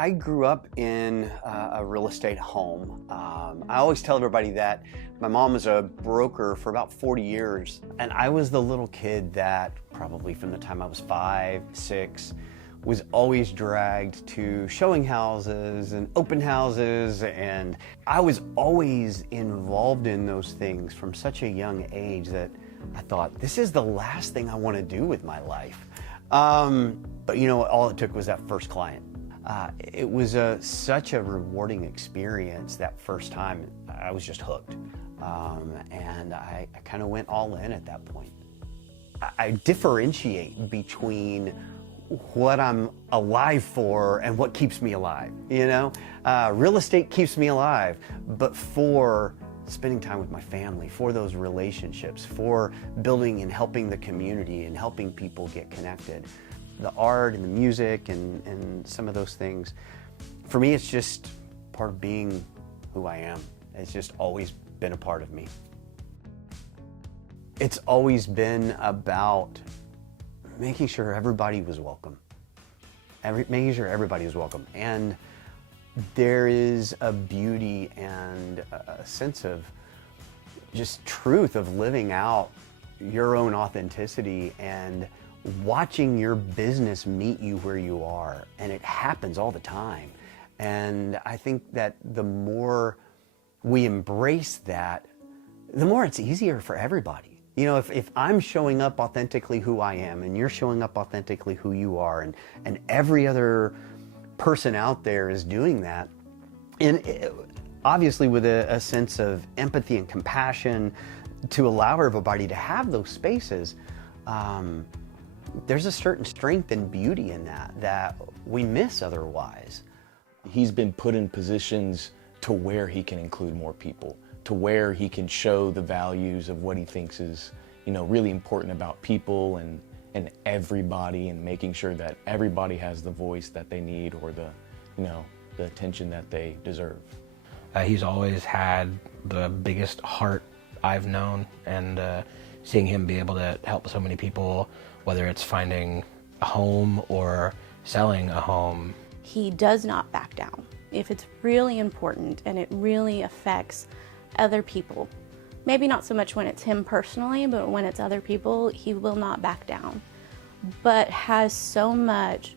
I grew up in a real estate home. I always tell everybody that my mom was a broker for about 40 years, and I was the little kid that probably from the time I was 5, 6, was always dragged to showing houses and open houses, and I was always involved in those things from such a young age that I thought, this is the last thing I want to do with my life. But you know, all it took was that first client. It was such a rewarding experience that first time. I was just hooked. And I kind of went all in at that point. I differentiate between what I'm alive for and what keeps me alive, you know? Real estate keeps me alive, but for spending time with my family, for those relationships, for building and helping the community and helping people get connected. The art and the music and some of those things, for me, it's just part of being who I am. It's just always been a part of me. It's always been about making sure everybody was welcome. Making sure everybody was welcome. And there is a beauty and a sense of just truth of living out your own authenticity and watching your business meet you where you are. And it happens all the time. And I think that the more we embrace that, the more it's easier for everybody. You know, if I'm showing up authentically who I am and you're showing up authentically who you are, and every other person out there is doing that, and obviously with a sense of empathy and compassion to allow everybody to have those spaces, there's a certain strength and beauty in that we miss otherwise. He's been put in positions to where he can include more people, to where he can show the values of what he thinks is, you know, really important about people and everybody, and making sure that everybody has the voice that they need or the, you know, the attention that they deserve. He's always had the biggest heart I've known, and seeing him be able to help so many people, whether it's finding a home or selling a home. He does not back down. If it's really important and it really affects other people, maybe not so much when it's him personally, but when it's other people, he will not back down, but has so much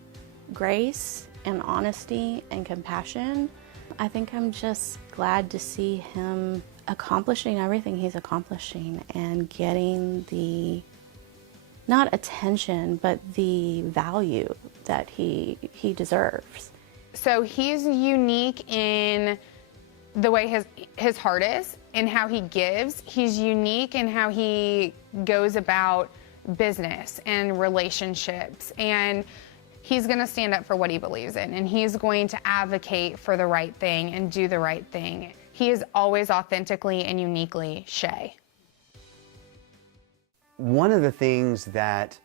grace and honesty and compassion. I think I'm just glad to see him accomplishing everything he's accomplishing and getting the, not attention, but the value that he deserves. So he's unique in the way his heart is and how he gives. He's unique in how he goes about business and relationships, and he's going to stand up for what he believes in, and he's going to advocate for the right thing and do the right thing. He is always authentically and uniquely Shae. One of the things that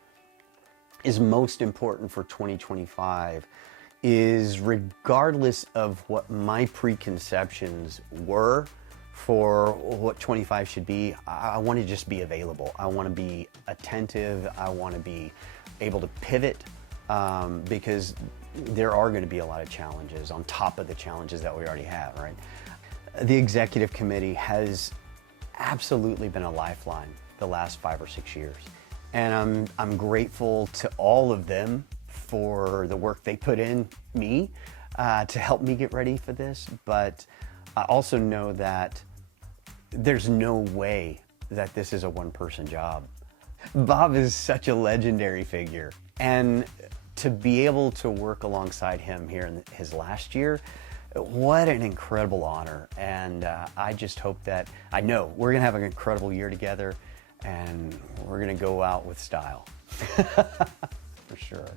is most important for 2025 is, regardless of what my preconceptions were for what 25 should be, I want to just be available. I want to be attentive. I want to be able to pivot, because there are going to be a lot of challenges on top of the challenges that we already have, right? The executive committee has absolutely been a lifeline the last 5 or 6 years. And I'm grateful to all of them for the work they put in me to help me get ready for this. But I also know that there's no way that this is a one-person job. Bob is such a legendary figure. And to be able to work alongside him here in his last year, what an incredible honor. And I just hope that, I know we're gonna have an incredible year together, and we're gonna go out with style, for sure.